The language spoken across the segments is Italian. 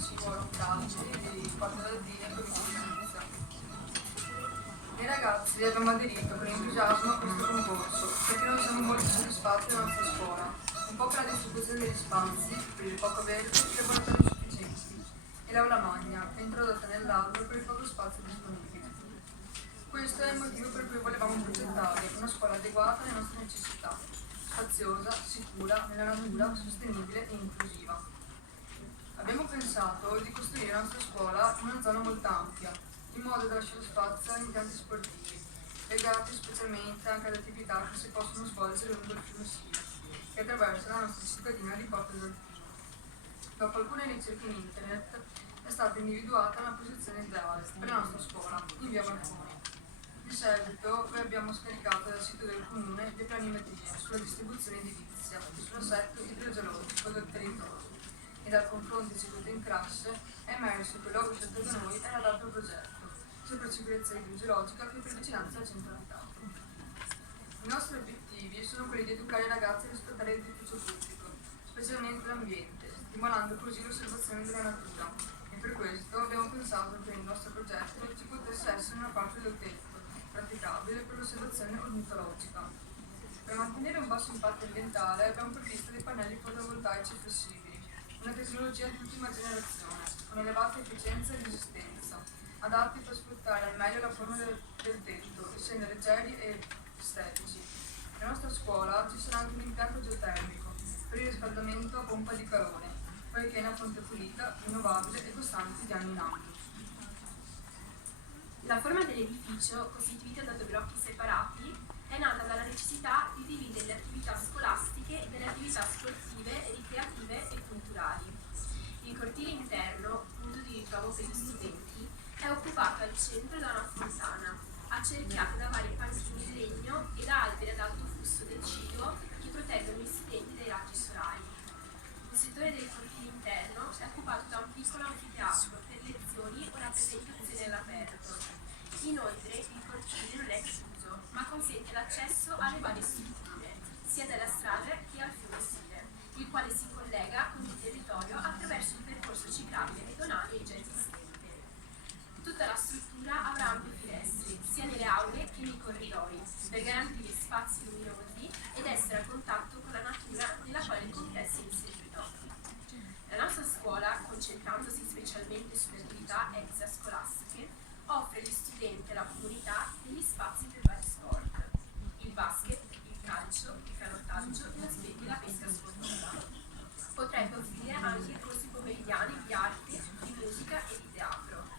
cibo locali, di patatine e pizza. Noi ragazzi abbiamo aderito con entusiasmo a questo concorso perché non siamo molto soddisfatti della nostra scuola, un po' per la distribuzione degli spazi, per il poco verde e i laboratori insufficienti, e l'aula magna, introdotta nell'albero per il poco spazio disponibile. Questo è il motivo per cui volevamo progettare una scuola adeguata alle nostre necessità, spaziosa, sicura, nella natura, sostenibile e inclusiva. Abbiamo pensato di costruire la nostra scuola in una zona molto ampia, in modo da lasciare spazio agli impianti sportivi, legati specialmente anche ad attività che si possono svolgere lungo il fiume Sile, che attraversa la nostra cittadina di Porto Saltino. Dopo alcune ricerche in internet è stata individuata una posizione ideale per la nostra scuola, in via Marconi. Di seguito vi abbiamo scaricato dal sito del comune le planimetrie sulla distribuzione edilizia e sull'assetto idrogeologico del territorio, e dal confronto eseguito in classe è emerso che il luogo scelto da noi era adatto al progetto, sia per sicurezza idrogeologica che per vicinanza al centro abitato. I nostri obiettivi sono quelli di educare i ragazzi a rispettare l'edificio pubblico, specialmente l'ambiente, stimolando così l'osservazione della natura, e per questo abbiamo pensato che nel nostro progetto ci potesse essere una parte del tetto praticabile per l'osservazione ornitologica. Per mantenere un basso impatto ambientale abbiamo previsto dei pannelli fotovoltaici flessibili, una tecnologia di ultima generazione, con elevata efficienza e resistenza, adatti per sfruttare al meglio la forma del tetto, essendo leggeri e estetici. Nella nostra scuola ci sarà anche un impianto geotermico per il riscaldamento a pompa di calore, poiché è una fonte pulita, rinnovabile e costante di anno in anno. La forma dell'edificio, costituita da due blocchi separati, è nata dalla necessità di dividere le attività scolastiche dalle attività sportive, ricreative e culturali. Il cortile interno, punto di ritrovo per gli studenti, è occupato al centro da una fontana, accerchiata da varie panchine di legno e da alberi ad alto flusso deciduo che proteggono gli studenti dai raggi solari. Il settore del cortile interno è occupato da un piccolo anfiteatro per lezioni o rappresentazioni all'aperto. Inoltre il cortile non è chiuso, ma consente l'accesso alle varie strutture, sia dalla strada che al fiume Sile, il quale si collega con il territorio attraverso un percorso ciclabile pedonale già esistente. Tutta la struttura avrà ampie finestre, sia nelle aule che nei corridoi, per garantire spazi luminosi ed essere a contatto con la natura nella quale il complesso è inserito. La nostra scuola, concentrandosi specialmente sulle attività extrascolastiche, offre agli studenti e alla comunità degli spazi per vari sport: il basket, il calcio, il canottaggio e la pesca sportiva. Potrebbe offrire anche corsi pomeridiani di arte, di musica e di teatro.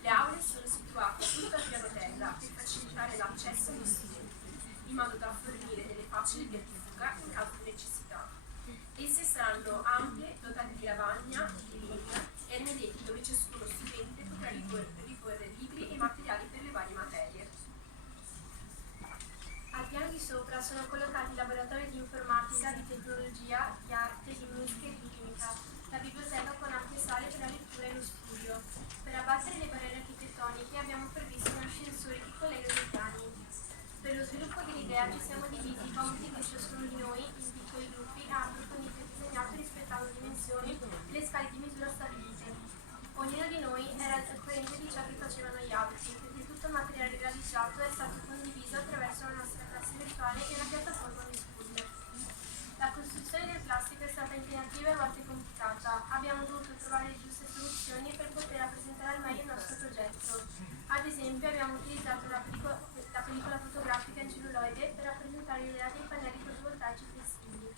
Le aule sono situate tutto al piano terra per facilitare l'accesso agli studenti, in modo da fornire delle facili vie di fuga in caso di necessità. Esse saranno ampie, dotate di lavagna, di linea e armadieti dove ciascuno studente potrà riporre libri e materiali per le varie materie. Al piano di sopra sono collocati laboratori di informatica, di tecnologia, di arte, di musica e di chimica, la biblioteca con ampie sale per la lettura e lo studio. Per abbattere le barriere architettoniche abbiamo previsto un ascensore che collega i piani. Per lo sviluppo dell'idea ci siamo divisi i compiti che ciascuno di noi, in piccoli gruppi, ha approfondito e disegnato rispettando dimensioni e le scale di misura stabilite. Ognuno di noi era al corrente di ciò che facevano gli altri, perché tutto il materiale realizzato è stato condiviso attraverso la nostra classe virtuale e la piattaforma Discourse. La costruzione del plastico è stata impegnativa e a volte complicata. Abbiamo dovuto trovare le giuste soluzioni per poter rappresentare al meglio il nostro progetto. Ad esempio abbiamo utilizzato la pellicola fotografica in celluloide per rappresentare l'idea dei pannelli fotovoltaici flessibili.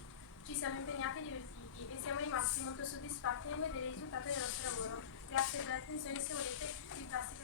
Ci siamo impegnati e divertiti e siamo rimasti molto soddisfatti nel vedere il risultato del nostro lavoro. Grazie per l'attenzione, se volete, di plastica